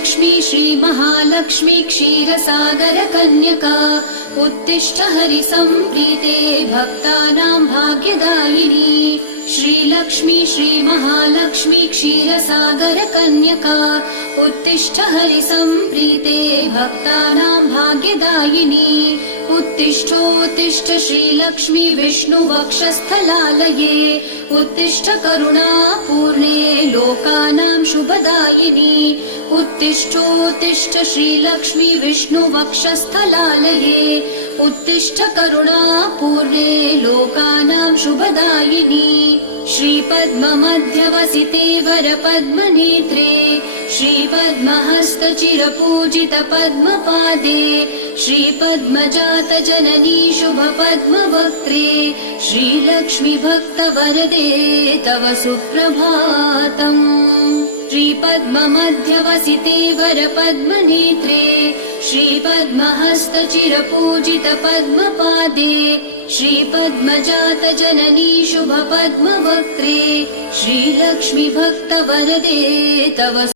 श्रीलक्ष्मी श्रीमहालक्ष्मी क्षीरसागरकन्यका उत्तिष्ठ हरिसम्प्रीते भक्तानां भाग्यदायिनी। श्रीलक्ष्मी श्रीमहालक्ष्मी क्षीरसागरकन्यका उत्तिष्ठ हरिसम्प्रीते भक्तानां भाग्यदायिनी। उत्तिष्ठोत्तिष्ठ श्रीलक्ष्मी विष्णुवक्षस्थलालये उत्तिष्ठ करुणापूर्णे लोकानां शुभदायिनी। उत्तिष्ठोत्तिष्ठ श्रीलक्ष्मी विष्णुवक्षस्थलालये उत्तिष्ठ करुणापूर्णे लोकानां शुभदायिनी। श्रीपद्ममध्यवसिते वरपद्मनेत्रे श्रीपद्महस्तचिरपूजितपद्मपादे श्रीपद्मजातजननी शुभपद्मवक्त्रे श्रीलक्ष्मी भक्तवरदे तव सुप्रभातम्। श्रीपद्ममध्यवसिते वरपद्मनेत्रे श्रीपद्महस्तचिरपूजितपद्मपादे श्रीपद्मजातजननी शुभपद्मवक्त्रे श्रीलक्ष्मी भक्तवरदे तव